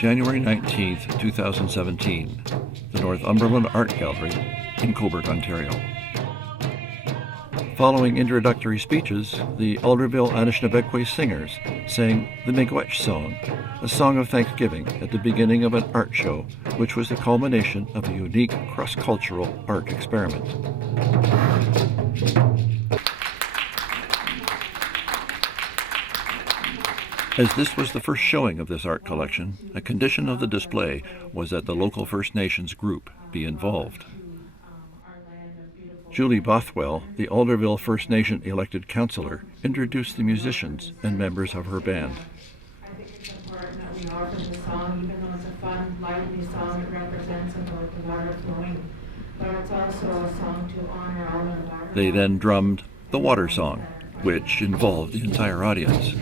January 19th, 2017, the Northumberland Art Gallery in Cobourg, Ontario. Following introductory speeches, the Alderville Anishinaabe singers sang the Miigwech song, a song of thanksgiving at the beginning of an art show, which was the culmination of a unique cross-cultural art experiment. As this was the first showing of this art collection, a condition of the display was that the local First Nations group be involved. Julie Bothwell, the Alderville First Nation elected councillor, introduced the musicians and members of her band. I think it's important that we offer the song, even though it's a fun, lively song, it represents about the water flowing, but it's also a song to honor all of the water. They then drummed the water song, which involved the entire audience.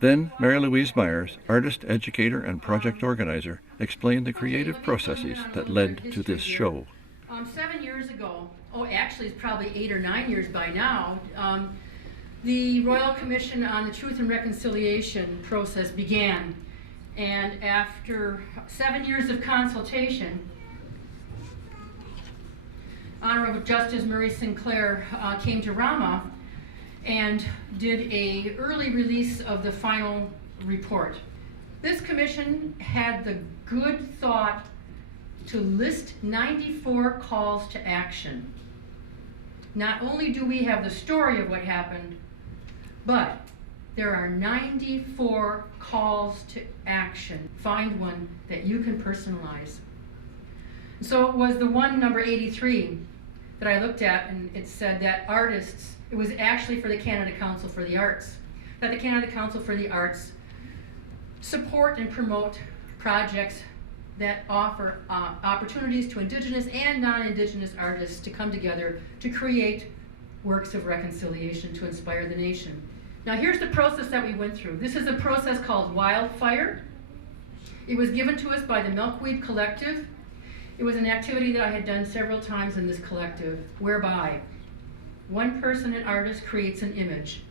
Then, Mary Louise Myers, artist, educator, and project organizer, explained the creative processes that led to this show. 7 years ago, actually it's probably 8 or 9 years by now, the Royal Commission on the Truth and Reconciliation process began. And after 7 years of consultation, Honorable Justice Murray Sinclair came to Rama and did a early release of the final report. This commission had the good thought to list 94 calls to action. Not only do we have the story of what happened, but there are 94 calls to action. Find one that you can personalize. So it was the one, number 83, that I looked at, and it said that artists, it was actually for the Canada Council for the Arts, that the Canada Council for the Arts support and promote projects that offer opportunities to Indigenous and non-Indigenous artists to come together to create works of reconciliation to inspire the nation. Now here's the process that we went through. This is a process called Wildfire. It was given to us by the Milkweed Collective. It was an activity that I had done several times in this collective, whereby one person, an artist, creates an image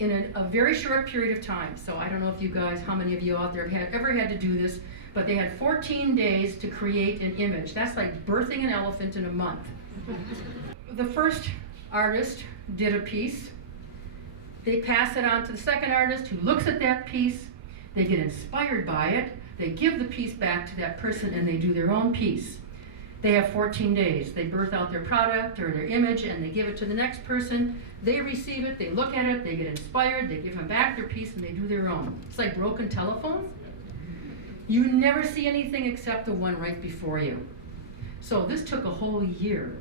in a very short period of time. So I don't know if you guys, how many of you out there have ever had to do this, but they had 14 days to create an image. That's like birthing an elephant in a month. The first artist did a piece. They pass it on to the second artist who looks at that piece. They get inspired by it. They give the piece back to that person and they do their own piece. They have 14 days. They birth out their product or their image and they give it to the next person. They receive it, they look at it, they get inspired, they give them back their piece and they do their own. It's like broken telephones. You never see anything except the one right before you. So this took a whole year.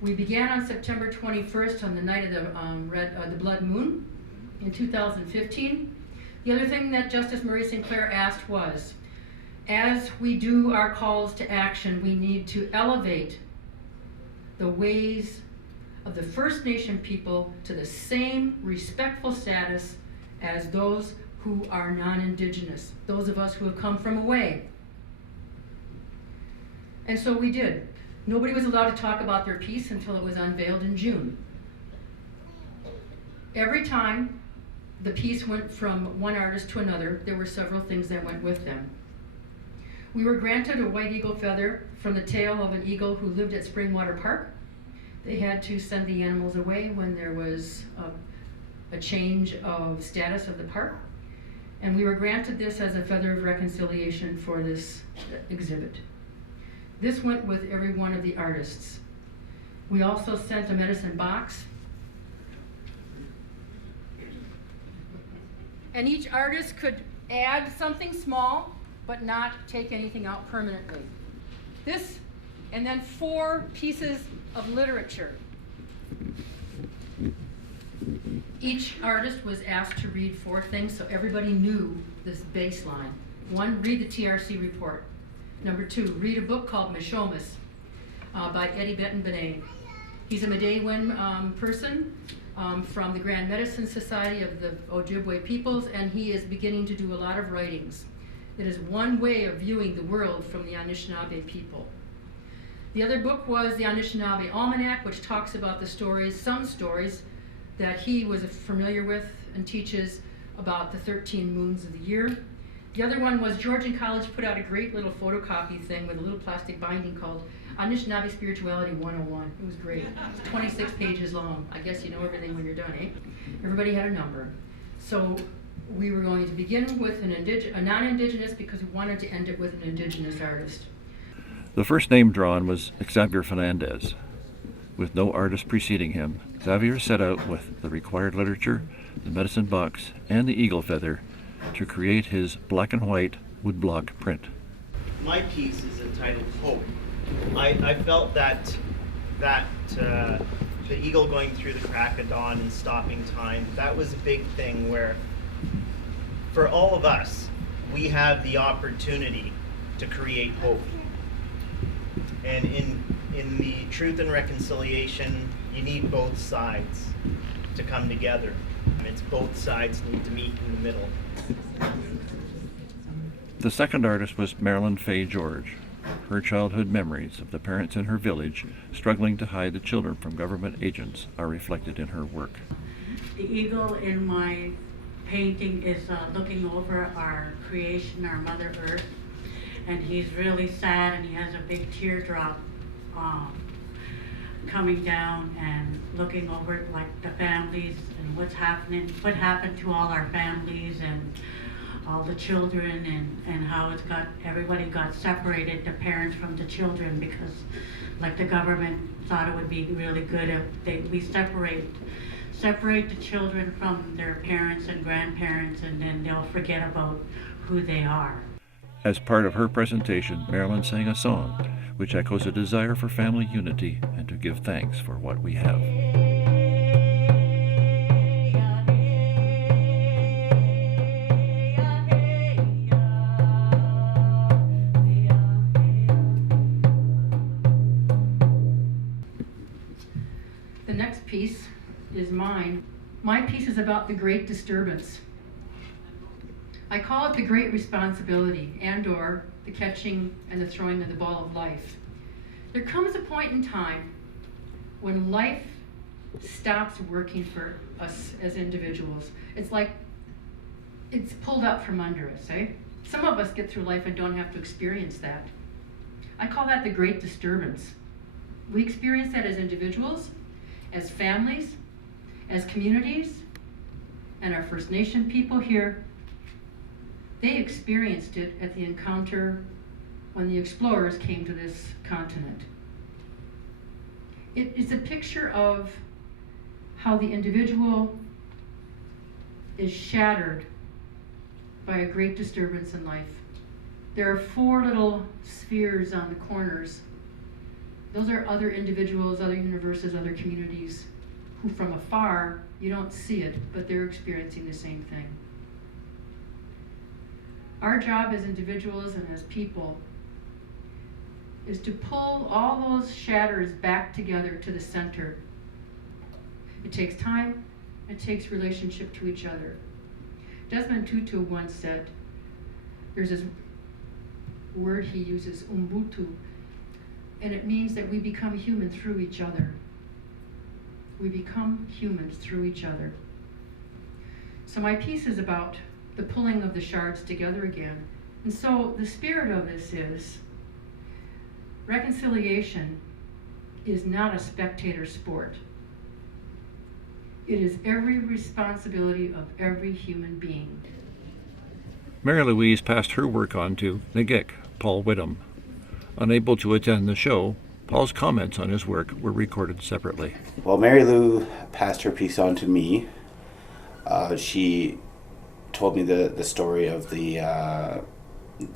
We began on September 21st on the night of the Blood Moon in 2015. The other thing that Justice Murray Sinclair asked was, as we do our calls to action, we need to elevate the ways of the First Nation people to the same respectful status as those who are non-Indigenous, those of us who have come from away. And so we did. Nobody was allowed to talk about their piece until it was unveiled in June. Every time the piece went from one artist to another, there were several things that went with them. We were granted a white eagle feather from the tail of an eagle who lived at Springwater Park. They had to send the animals away when there was a change of status of the park. And we were granted this as a feather of reconciliation for this exhibit. This went with every one of the artists. We also sent a medicine box. And each artist could add something small, but not take anything out permanently. This, and then 4 pieces of literature. Each artist was asked to read 4 things so everybody knew this baseline. 1, read the TRC report. Number 2, read a book called Mishomis by Eddie Benton Benet. He's a Midewin person from the Grand Medicine Society of the Ojibwe peoples, and he is beginning to do a lot of writings. It is one way of viewing the world from the Anishinaabe people. The other book was the Anishinaabe Almanac, which talks about the stories, some stories, that he was familiar with and teaches about the 13 moons of the year. The other one was Georgian College put out a great little photocopy thing with a little plastic binding called Anishinaabe Spirituality 101. It was great. It's 26 pages long. I guess you know everything when you're done, eh? Everybody had a number. So we were going to begin with a non-Indigenous because we wanted to end it with an Indigenous artist. The first name drawn was Xavier Fernandez. With no artist preceding him, Xavier set out with the required literature, the medicine box, and the eagle feather to create his black and white woodblock print. My piece is entitled Hope. I felt that the eagle going through the crack of dawn and stopping time, that was a big thing where for all of us, we have the opportunity to create hope. And in the truth and reconciliation, you need both sides to come together. It's both sides need to meet in the middle. The second artist was Marilyn Fay George. Her childhood memories of the parents in her village struggling to hide the children from government agents are reflected in her work. The eagle in my painting is looking over our creation, our Mother Earth, and he's really sad and he has a big teardrop coming down and looking over like the families and what's happening, what happened to all our families and all the children and how everybody got separated, the parents from the children, because like the government thought it would be really good if we separate the children from their parents and grandparents, and then they'll forget about who they are. As part of her presentation, Marilyn sang a song which echoes a desire for family unity and to give thanks for what we have. The next piece is mine. My piece is about the Great Disturbance. I call it the Great Responsibility and/or the catching and the throwing of the ball of life. There comes a point in time when life stops working for us as individuals. It's like it's pulled out from under us, eh? Some of us get through life and don't have to experience that. I call that the Great Disturbance. We experience that as individuals, as families, as communities, and our First Nation people here. They experienced it at the encounter when the explorers came to this continent. It is a picture of how the individual is shattered by a great disturbance in life. There are 4 little spheres on the corners. Those are other individuals, other universes, other communities, who from afar, you don't see it, but they're experiencing the same thing. Our job as individuals and as people is to pull all those shatters back together to the center. It takes time, it takes relationship to each other. Desmond Tutu once said, there's this word he uses, Ubuntu, and it means that we become human through each other. We become humans through each other. So my piece is about the pulling of the shards together again. And so the spirit of this is reconciliation is not a spectator sport. It is every responsibility of every human being. Mary Louise passed her work on to Nagik, Paul Whittam. Unable to attend the show, Paul's comments on his work were recorded separately. Well, Mary Lou passed her piece on to me. She told me the story of the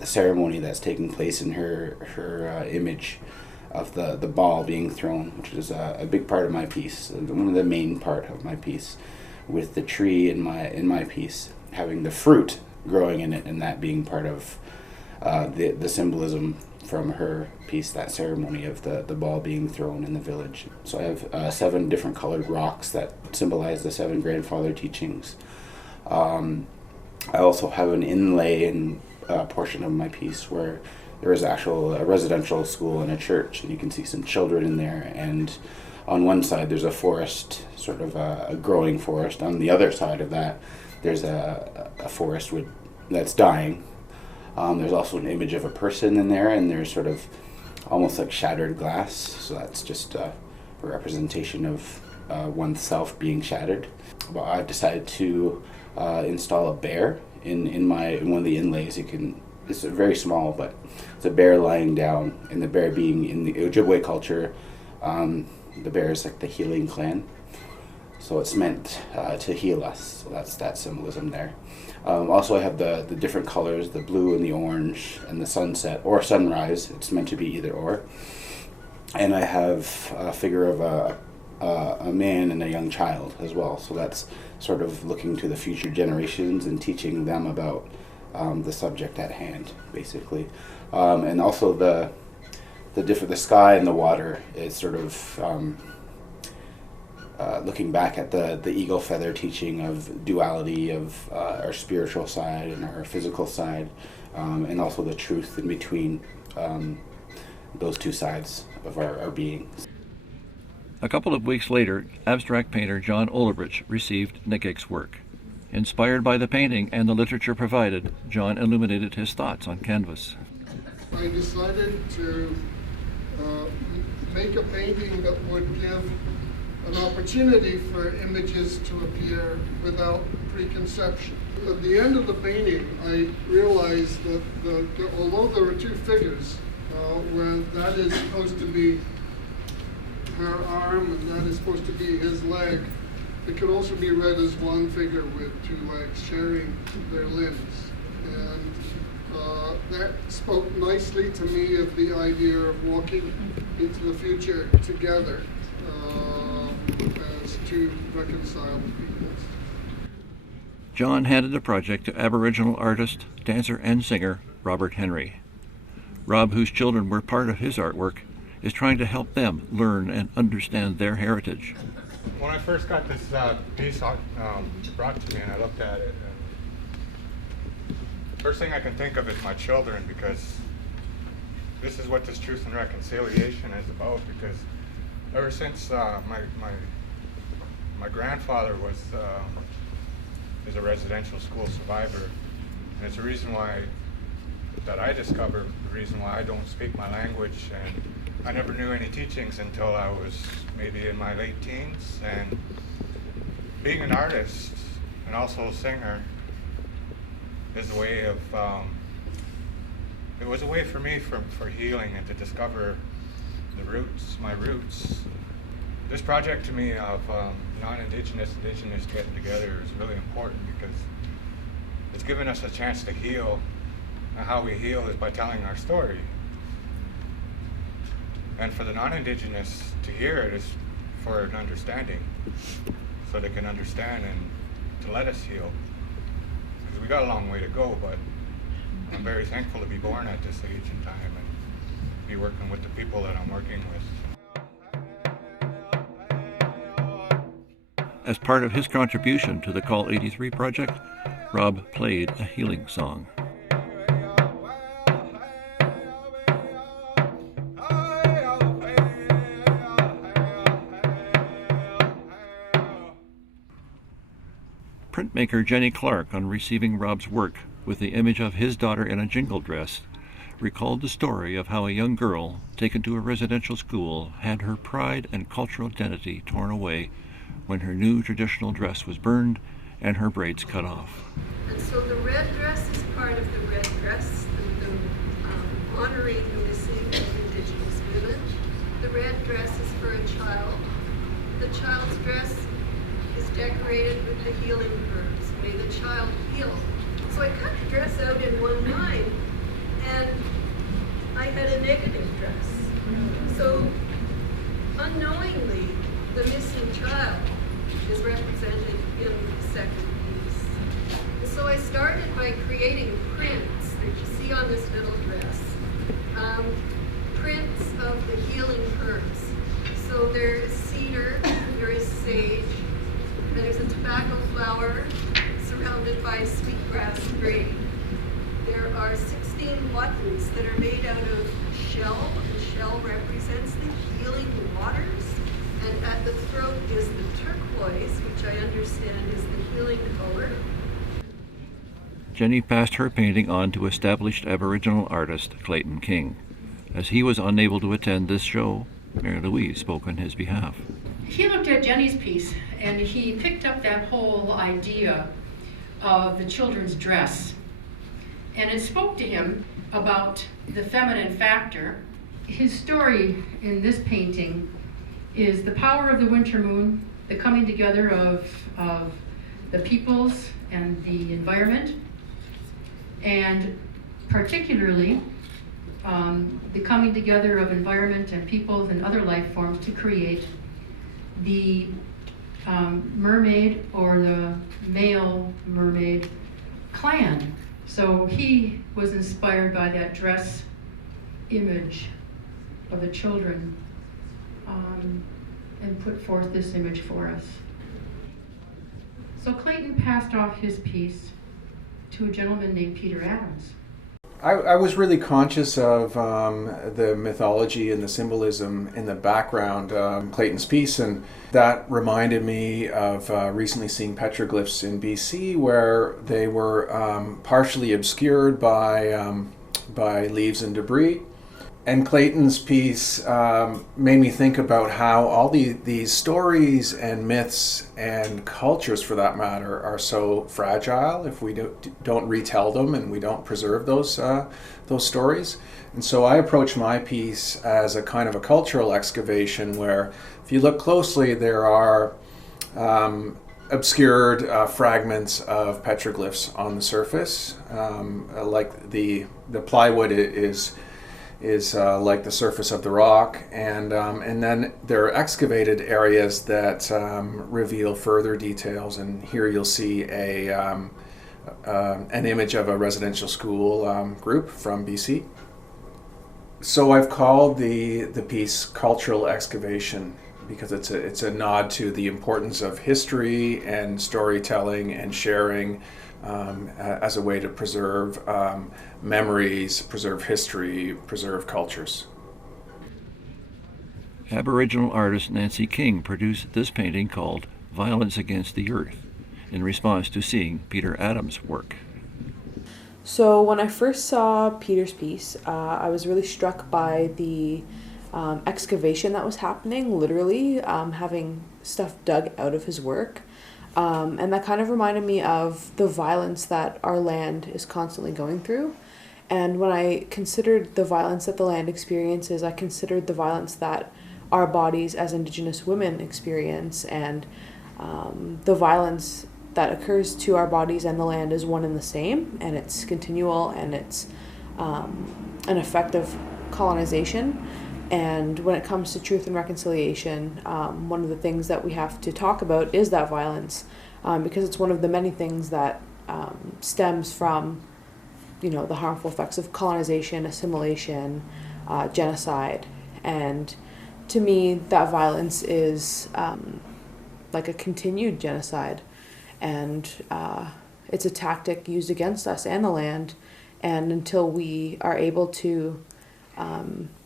ceremony that's taking place in her image of the ball being thrown, which is a big part of my piece, one of the main part of my piece, with the tree in my piece having the fruit growing in it, and that being part of the symbolism from her piece, that ceremony of the ball being thrown in the village. So I have 7 different colored rocks that symbolize the 7 grandfather teachings. I also have an inlay in a portion of my piece where there is a residential school and a church, and you can see some children in there, and on one side there's a forest, sort of a growing forest. On the other side of that there's a forest that's dying. There's also an image of a person in there, and there's sort of almost like shattered glass, so that's just a representation of oneself being shattered. But I've decided to install a bear in one of the inlays. It's very small, but it's a bear lying down, and the bear being in the Ojibwe culture, the bear is like the healing clan. So it's meant to heal us. So that's that symbolism there. Also, I have the different colors, the blue and the orange, and the sunset or sunrise. It's meant to be either or. And I have a figure of a man and a young child as well. So that's sort of looking to the future generations and teaching them about the subject at hand, basically. And also the sky and the water is sort of looking back at the eagle feather teaching of duality of our spiritual side and our physical side, and also the truth in between those two sides of our being. A couple of weeks later, abstract painter John Olebrich received Nikek's work. Inspired by the painting and the literature provided, John illuminated his thoughts on canvas. I decided to make a painting that would give an opportunity for images to appear without preconception. At the end of the painting, I realized that although there were 2 figures, where that is supposed to be her arm and that is supposed to be his leg, it could also be read as one figure with 2 legs sharing their limbs. And that spoke nicely to me of the idea of walking into the future together as 2 reconciled peoples. John handed the project to Aboriginal artist, dancer, and singer Robert Henry. Rob, whose children were part of his artwork, is trying to help them learn and understand their heritage. When I first got this piece brought to me and I looked at it, first thing I can think of is my children, because this is what this Truth and Reconciliation is about. Because ever since my grandfather is a residential school survivor, and it's a reason why that I discovered the reason why I don't speak my language, and I never knew any teachings until I was maybe in my late teens. And being an artist and also a singer is a way of it was a way for me for healing and to discover my roots. This project to me of non-Indigenous, Indigenous getting together is really important, because it's given us a chance to heal, and how we heal is by telling our story. And for the non-Indigenous to hear it is for an understanding, so they can understand and to let us heal. Because we got a long way to go, but I'm very thankful to be born at this age and time and be working with the people that I'm working with. As part of his contribution to the Call 83 project, Rob played a healing song. Printmaker Jenny Clark, on receiving Rob's work with the image of his daughter in a jingle dress, recalled the story of how a young girl taken to a residential school had her pride and cultural identity torn away when her new traditional dress was burned and her braids cut off. And so the red dress is part of the red dress, the honoring the missing Indigenous women. The red dress is for a child. The child's dress is decorated with the healing verbs. May the child heal. So I cut the dress out in one line, and I had a negative dress. So unknowingly, the missing child is represented in the second piece. The so I started by creating prints that you see on this little dress. Prints of the healing herbs. So there's cedar, there is sage, and there's a tobacco flower surrounded by sweetgrass braid. There are 16 buttons that are made out of shell. The shell represents the healing waters. And at the throat is the turquoise, which I understand is the healing color. Jenny passed her painting on to established Aboriginal artist Clayton King. As he was unable to attend this show, Mary Louise spoke on his behalf. He looked at Jenny's piece and he picked up that whole idea of the children's dress. And it spoke to him about the feminine factor. His story in this painting is the power of the winter moon, the coming together of the peoples and the environment, and particularly the coming together of environment and peoples and other life forms to create the mermaid or the male mermaid clan. So he was inspired by that dress image of the children and put forth this image for us. So Clayton passed off his piece to a gentleman named Peter Adams. I was really conscious of the mythology and the symbolism in the background of Clayton's piece, and that reminded me of recently seeing petroglyphs in BC where they were partially obscured by leaves and debris. And Clayton's piece made me think about how all these stories and myths and cultures, for that matter, are so fragile if we don't retell them and we don't preserve those stories. And so I approach my piece as a kind of a cultural excavation where, if you look closely, there are obscured fragments of petroglyphs on the surface, like the plywood is like the surface of the rock, and then there are excavated areas that reveal further details. And here you'll see an image of a residential school group from BC. So I've called the piece Cultural Excavation because it's a nod to the importance of history and storytelling and sharing as a way to preserve memories, preserve history, preserve cultures. Aboriginal artist Nancy King produced this painting called Violence Against the Earth in response to seeing Peter Adams' work. So when I first saw Peter's piece, I was really struck by the excavation that was happening, literally having stuff dug out of his work. And that kind of reminded me of the violence that our land is constantly going through. And when I considered the violence that the land experiences, I considered the violence that our bodies as Indigenous women experience, and the violence that occurs to our bodies and the land is one and the same, and it's continual, and it's an effect of colonization. And when it comes to truth and reconciliation, one of the things that we have to talk about is that violence, because it's one of the many things that stems from, the harmful effects of colonization, assimilation, genocide. And to me, that violence is like a continued genocide, and it's a tactic used against us and the land. And until we are able to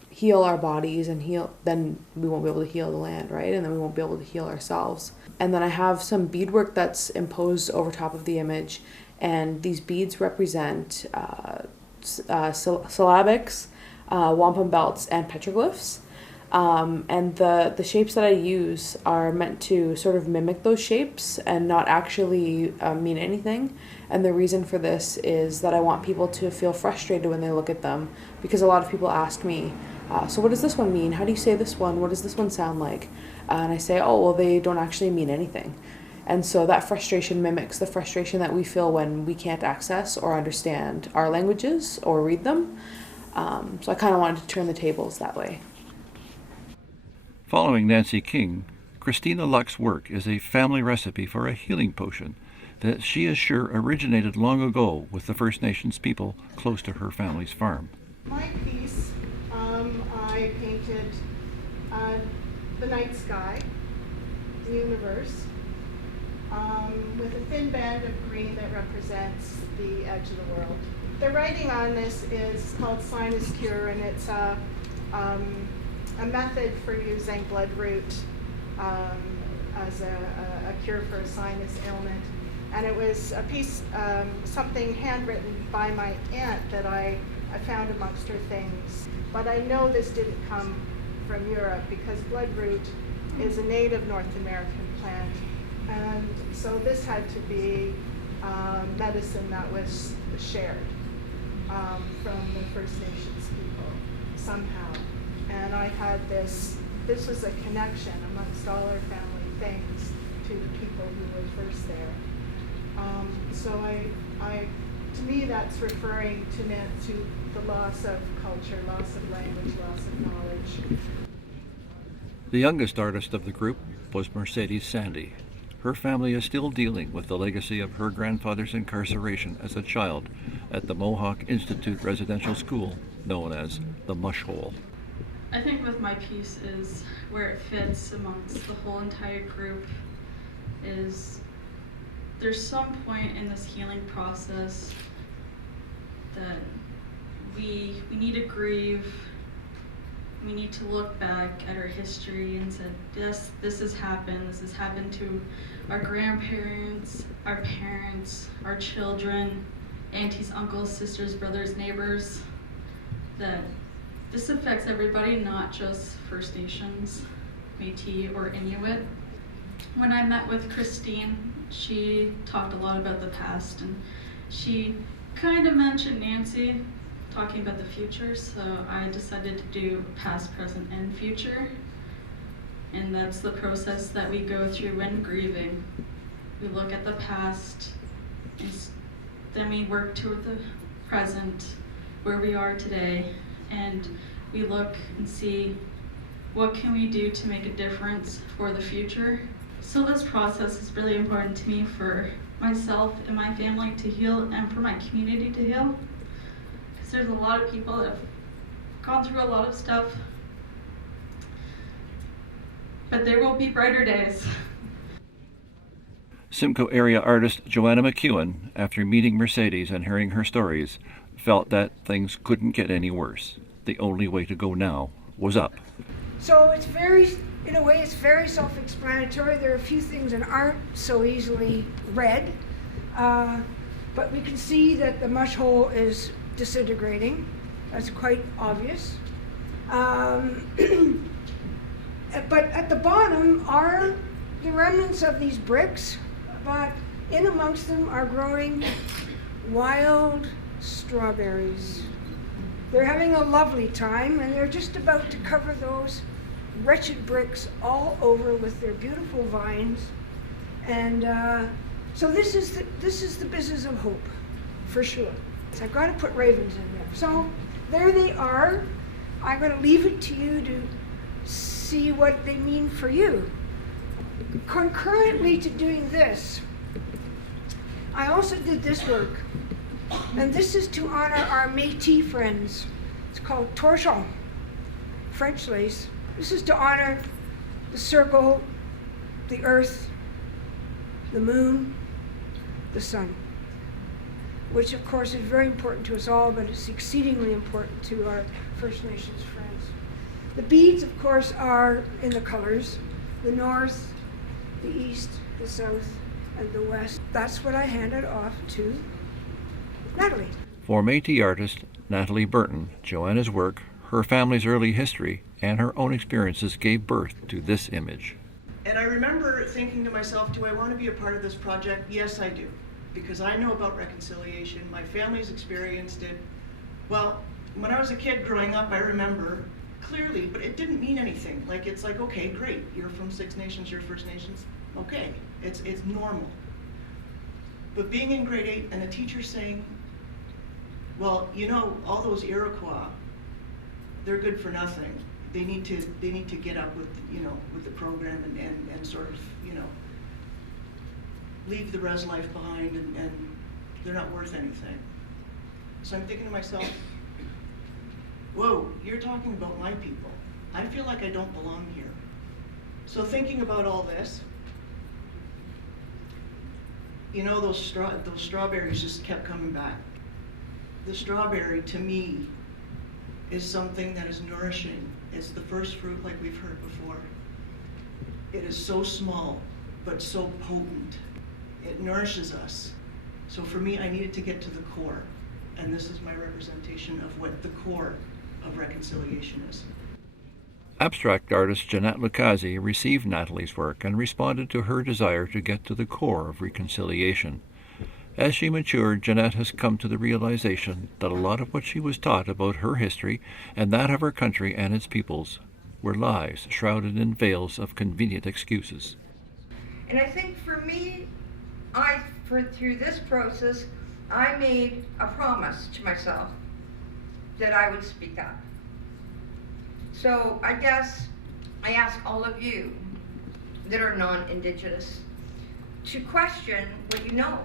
heal our bodies and heal, then we won't be able to heal the land, right? And then we won't be able to heal ourselves. And then I have some beadwork that's imposed over top of the image, and these beads represent syllabics, wampum belts, and petroglyphs. And the shapes that I use are meant to sort of mimic those shapes and not actually mean anything. And the reason for this is that I want people to feel frustrated when they look at them, because a lot of people ask me, so what does this one mean? How do you say this one? What does this one sound like? And I say, oh, well, they don't actually mean anything. And so that frustration mimics the frustration that we feel when we can't access or understand our languages or read them. So I kind of wanted to turn the tables that way. Following Nancy King, Christina Luck's work is a family recipe for a healing potion that she is sure originated long ago with the First Nations people close to her family's farm. My piece, I painted the night sky, the universe, with a thin band of green that represents the edge of the world. The writing on this is called sinus cure, and it's a method for using bloodroot as a cure for a sinus ailment. And it was a piece, something handwritten by my aunt that I found amongst her things. But I know this didn't come from Europe because bloodroot is a native North American plant. And so this had to be medicine that was shared from the First Nations people somehow. And I had this was a connection amongst all our family things to the people who were first there. So to me, that's referring to the loss of culture, loss of language, loss of knowledge. The youngest artist of the group was Mercedes Sandy. Her family is still dealing with the legacy of her grandfather's incarceration as a child at the Mohawk Institute Residential School, known as the Mush Hole. I think with my piece is where it fits amongst the whole entire group is there's some point in this healing process that we need to grieve. We need to look back at our history and say, yes, this has happened to our grandparents, our parents, our children, aunties, uncles, sisters, brothers, neighbors, that this affects everybody, not just First Nations, Métis, or Inuit. When I met with Christine, she talked a lot about the past, and she kind of mentioned Nancy talking about the future, so I decided to do past, present, and future. And that's the process that we go through when grieving. We look at the past, and then we work toward the present, where we are today, and we look and see what can we do to make a difference for the future. So this process is really important to me for myself and my family to heal and for my community to heal. Because there's a lot of people that have gone through a lot of stuff, but there will be brighter days. Simcoe area artist Joanna McEwen, after meeting Mercedes and hearing her stories, felt that things couldn't get any worse. The only way to go now was up. So it's in a way, it's very self-explanatory. There are a few things that aren't so easily read, but we can see that the mush hole is disintegrating. That's quite obvious. But at the bottom are the remnants of these bricks, but in amongst them are growing wild strawberries. They're having a lovely time, and they're just about to cover those wretched bricks all over with their beautiful vines. And so this is the business of hope, for sure. So I've got to put ravens in there. So there they are. I'm going to leave it to you to see what they mean for you. Concurrently to doing this, I also did this work. And this is to honor our Métis friends. It's called torchon, French lace. This is to honor the circle, the earth, the moon, the sun, which of course is very important to us all, but it's exceedingly important to our First Nations friends. The beads, of course, are in the colors, the north, the east, the south, and the west. That's what I handed off to Natalie. For Métis artist Natalie Burton, Joanna's work, her family's early history, and her own experiences gave birth to this image. And I remember thinking to myself, do I want to be a part of this project? Yes, I do, because I know about reconciliation. My family's experienced it. Well, when I was a kid growing up, I remember clearly, but it didn't mean anything. Like, it's like, okay, great, you're from Six Nations, you're First Nations, okay, it's normal. But being in grade 8 and a teacher saying, well, you know, all those Iroquois, they're good for nothing. They need to get up with, you know, with the program and sort of, you know, leave the res life behind and they're not worth anything. So I'm thinking to myself, whoa, you're talking about my people. I feel like I don't belong here. So thinking about all this, you know, those strawberries just kept coming back. The strawberry, to me, is something that is nourishing. It's the first fruit, like we've heard before. It is so small, but so potent. It nourishes us. So for me, I needed to get to the core. And this is my representation of what the core of reconciliation is. Abstract artist Jeanette Lucasi received Natalie's work and responded to her desire to get to the core of reconciliation. As she matured, Jeanette has come to the realization that a lot of what she was taught about her history and that of her country and its peoples were lies shrouded in veils of convenient excuses. And I think for me, through this process, I made a promise to myself that I would speak up. So I guess I ask all of you that are non-Indigenous to question what you know.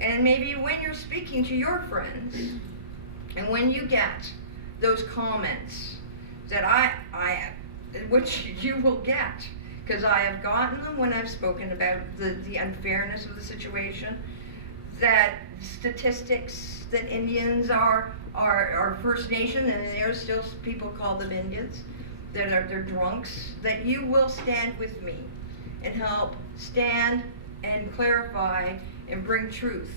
And maybe when you're speaking to your friends, and when you get those comments that which you will get, because I have gotten them when I've spoken about the unfairness of the situation, that statistics that Indians are First Nation, and there's still people call them Indians, they're drunks, that you will stand with me and help stand and clarify and bring truth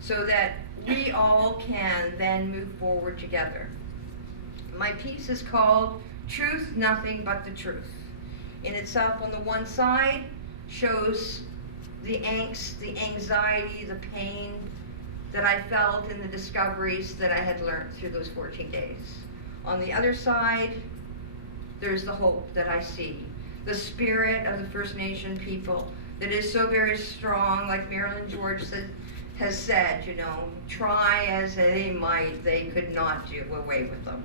so that we all can then move forward together. My piece is called Truth, Nothing But the Truth. In itself, on the one side, shows the angst, the anxiety, the pain that I felt in the discoveries that I had learned through those 14 days. On the other side, there's the hope that I see, the spirit of the First Nation people that is so very strong, like Marilyn George has said, you know, try as they might, they could not do away with them.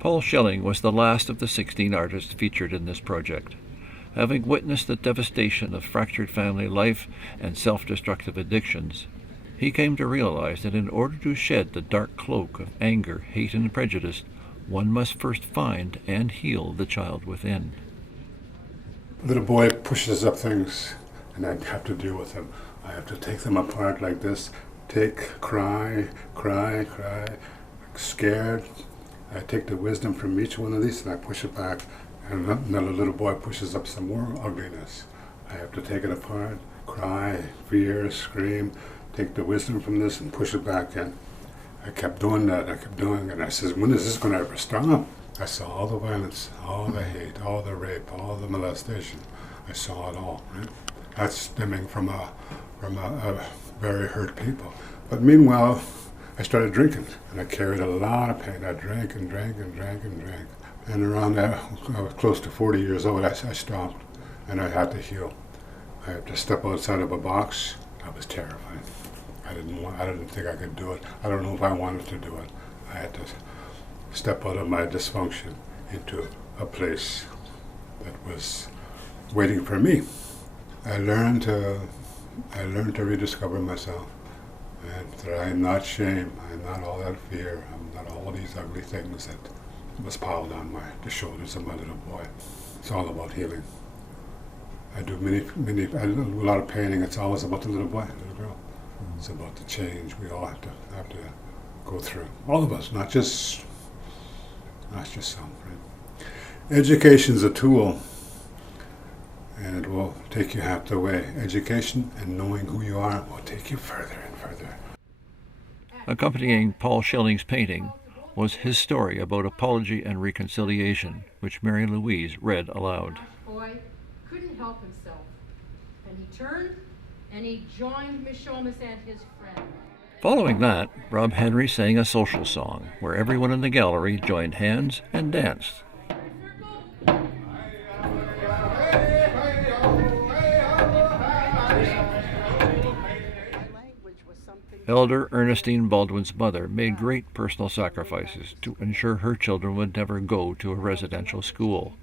Paul Schilling was the last of the 16 artists featured in this project. Having witnessed the devastation of fractured family life and self-destructive addictions, he came to realize that in order to shed the dark cloak of anger, hate, and prejudice, one must first find and heal the child within. Little boy pushes up things, and I have to deal with them. I have to take them apart like this. Cry, scared. I take the wisdom from each one of these and I push it back. And another little boy pushes up some more ugliness. I have to take it apart, cry, fear, scream, take the wisdom from this and push it back in. I kept doing that, and I said, when is this going to ever stop? I saw all the violence, all the hate, all the rape, all the molestation. I saw it all, right? That's stemming from a very hurt people. But meanwhile, I started drinking, and I carried a lot of pain. I drank and drank and drank and drank. And around that, I was close to 40 years old, I stopped, and I had to heal. I had to step outside of a box. I was terrified. I didn't think I could do it. I don't know if I wanted to do it. I had to step out of my dysfunction into a place that was waiting for me. I learned to rediscover myself, and that I am not shame. I am not all that fear. I'm not all these ugly things that was piled on the shoulders of my little boy. It's all about healing. I do I do a lot of painting. It's always about the little boy, the little girl. It's about the change we all have to go through. All of us, not just some. Right? Education's a tool, and it will take you half the way. Education and knowing who you are will take you further and further. Accompanying Paul Schilling's painting was his story about apology and reconciliation, which Mary Louise read aloud. The boy couldn't help himself, and he turned and he joined Mishomis and his friend. Following that, Rob Henry sang a social song, where everyone in the gallery joined hands and danced. Elder Ernestine Baldwin's mother made great personal sacrifices to ensure her children would never go to a residential school.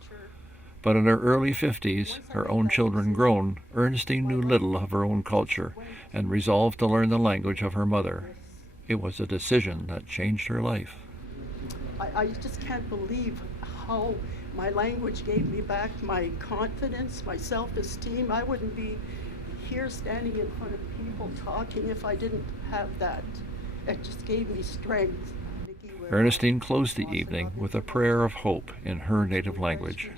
But in her early 50s, her own children grown, Ernestine knew little of her own culture and resolved to learn the language of her mother. It was a decision that changed her life. I just can't believe how my language gave me back my confidence, my self-esteem. I wouldn't be here standing in front of people talking if I didn't have that. It just gave me strength. Ernestine closed the evening with a prayer of hope in her native language.